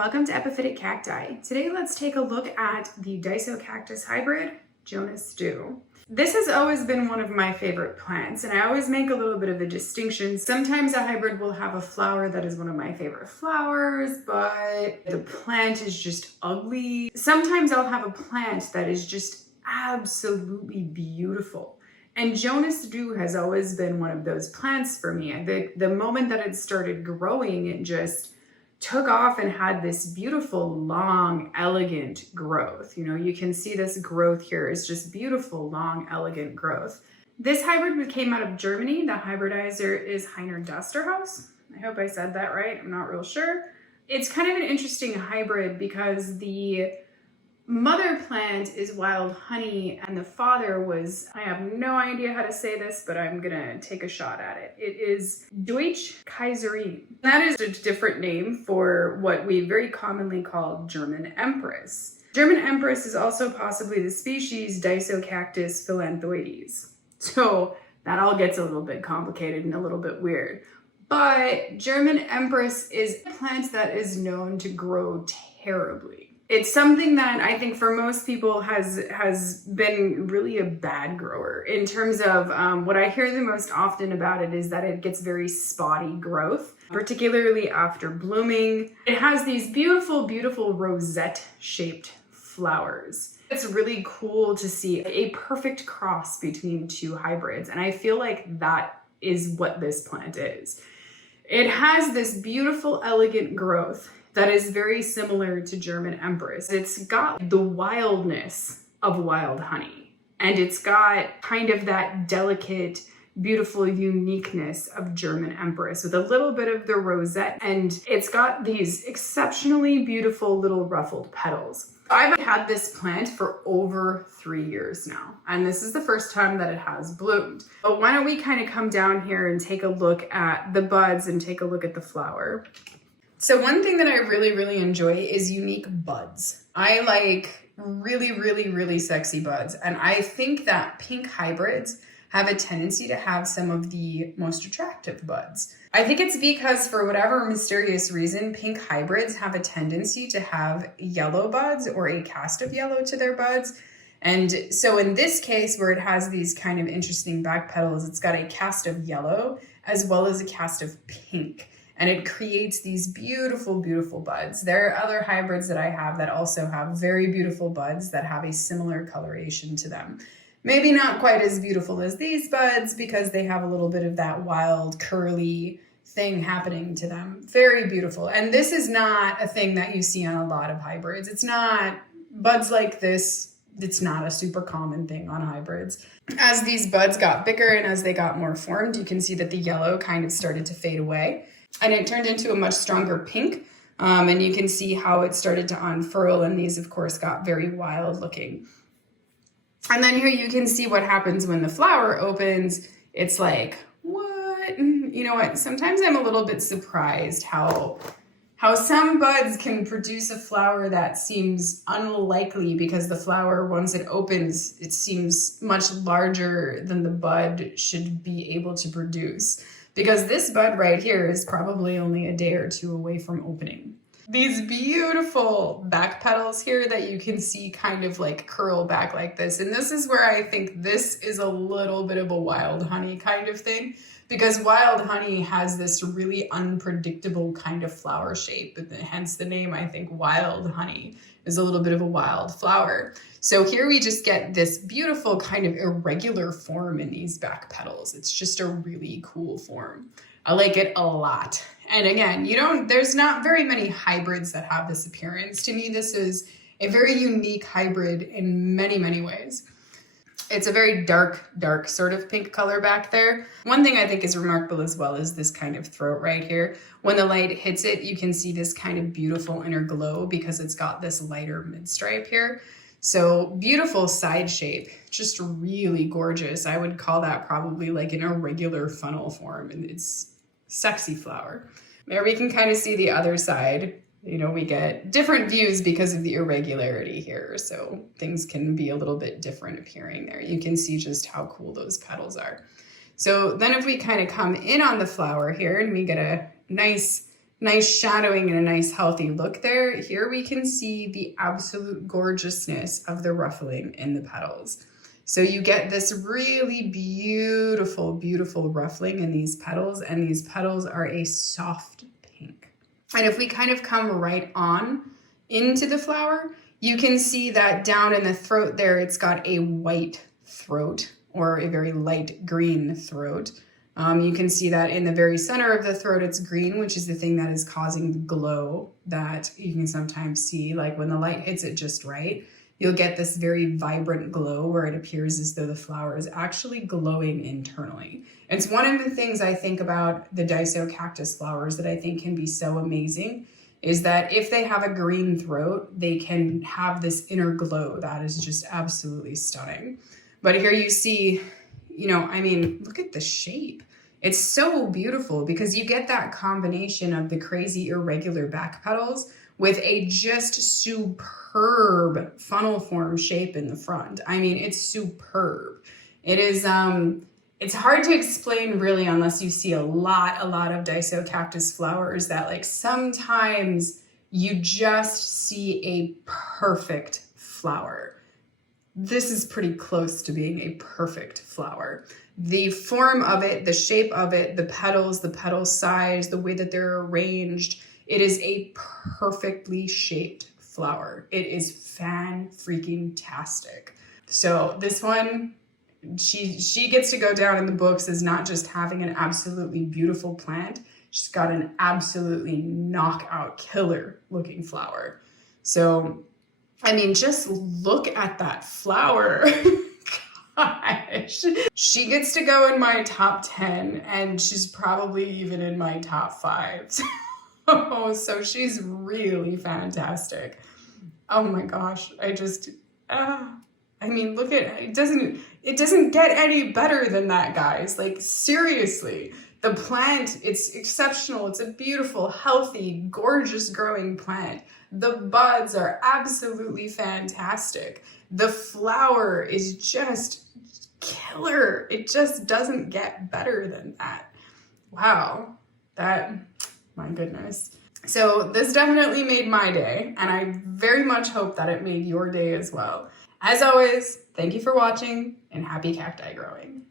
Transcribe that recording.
welcome to Epiphytic Cacti. Today let's take a look at the Disocactus hybrid, Jonas Due. This has always been one of my favorite plants, and I always make a little bit of a distinction. Sometimes a hybrid will have a flower that is one of my favorite flowers, but the plant is just ugly. Sometimes I'll have a plant that is just absolutely beautiful. And Jonas Due has always been one of those plants for me. The moment that it started growing, it just took off and had this beautiful, long, elegant growth. You know, you can see this growth here is just beautiful, long, elegant growth. This hybrid came out of Germany. The hybridizer is Heiner Dusterhaus. I hope I said that right. I'm not real sure. It's kind of an interesting hybrid because the mother plant is wild honey and the father was, I have no idea how to say this, but I'm gonna take a shot at it. It is Deutsch Kaiserin. That is a different name for what we very commonly call German Empress. German Empress is also possibly the species Disocactus philanthoides. So that all gets a little bit complicated and a little bit weird. But German Empress is a plant that is known to grow terribly. It's something that I think for most people has been really a bad grower in terms of what I hear the most often about it is that it gets very spotty growth, particularly after blooming. It has these beautiful, beautiful rosette shaped flowers. It's really cool to see a perfect cross between two hybrids. And I feel like that is what this plant is. It has this beautiful, elegant growth that is very similar to German Empress. It's got the wildness of wild honey, and it's got kind of that delicate, beautiful uniqueness of German Empress with a little bit of the rosette, and it's got these exceptionally beautiful little ruffled petals. I've had this plant for over 3 years now, and this is the first time that it has bloomed. But why don't we kind of come down here and take a look at the buds and take a look at the flower. So one thing that I really enjoy is unique buds. I like really sexy buds. And I think that pink hybrids have a tendency to have some of the most attractive buds. I think it's because for whatever mysterious reason, pink hybrids have a tendency to have yellow buds or a cast of yellow to their buds. And so in this case, where it has these kind of interesting back petals, it's got a cast of yellow as well as a cast of pink. And it creates these beautiful, beautiful buds. There are other hybrids that I have that also have very beautiful buds that have a similar coloration to them. Maybe not quite as beautiful as these buds because they have a little bit of that wild, curly thing happening to them. Very beautiful. And this is not a thing that you see on a lot of hybrids. It's not buds like this. It's not a super common thing on hybrids. As these buds got bigger and as they got more formed, you can see that the yellow kind of started to fade away. And it turned into a much stronger pink. And you can see how it started to unfurl. And these, of course, got very wild looking. And then here you can see what happens when the flower opens. It's like, what? You know what? Sometimes I'm a little bit surprised how some buds can produce a flower that seems unlikely because the flower, once it opens, it seems much larger than the bud should be able to produce. Because this bud right here is probably only a day or two away from opening. These beautiful back petals here that you can see kind of like curl back like this. And this is where I think this is a little bit of a wild honey kind of thing. Because wild honey has this really unpredictable kind of flower shape. Hence the name, I think, wild honey is a little bit of a wild flower. So here we just get this beautiful kind of irregular form in these back petals. It's just a really cool form. I like it a lot. And again, there's not very many hybrids that have this appearance. To me, this is a very unique hybrid in many ways. It's a very dark sort of pink color back there. One thing I think is remarkable as well is this kind of throat right here. When the light hits it, you can see this kind of beautiful inner glow because it's got this lighter midstripe here. So beautiful side shape, just really gorgeous. I would call that probably like an irregular funnel form, and it's sexy flower. There we can kind of see the other side. You know, we get different views because of the irregularity here. So things can be a little bit different appearing there. You can see just how cool those petals are. So then if we kind of come in on the flower here and we get a nice nice shadowing and a nice healthy look there. Here we can see the absolute gorgeousness of the ruffling in the petals. So you get this really beautiful, beautiful ruffling in these petals, and these petals are a soft pink. And if we kind of come right on into the flower, you can see that down in the throat there, it's got a white throat or a very light green throat. You can see that in the very center of the throat, it's green, which is the thing that is causing the glow that you can sometimes see. Like when the light hits it just right, you'll get this very vibrant glow where it appears as though the flower is actually glowing internally. It's one of the things I think about the Disocactus flowers that I think can be so amazing, is that if they have a green throat, they can have this inner glow that is just absolutely stunning. But here you see, you know, I mean, look at the shape. It's so beautiful because you get that combination of the crazy irregular back petals with a just superb funnel form shape in the front. I mean, it's superb. It is, it's hard to explain really unless you see a lot of Disocactus flowers, that like sometimes you just see a perfect flower. This is pretty close to being a perfect flower. The form of it, the shape of it, the petal size, the way that they're arranged, it is a perfectly shaped flower. It is fan-freaking-tastic. So this one, she gets to go down in the books as not just having an absolutely beautiful plant, she's got an absolutely knockout killer looking flower. So, I mean, just look at that flower. Gosh. She gets to go in my top 10, and she's probably even in my top 5. So she's really fantastic. Oh my gosh. I mean, look at it. It doesn't get any better than that, guys. Like, seriously. The plant, it's exceptional. It's a beautiful, healthy, gorgeous growing plant. The buds are absolutely fantastic. The flower is just killer. It just doesn't get better than that. Wow. My goodness. So this definitely made my day, and I very much hope that it made your day as well. As always, thank you for watching, and happy cacti growing.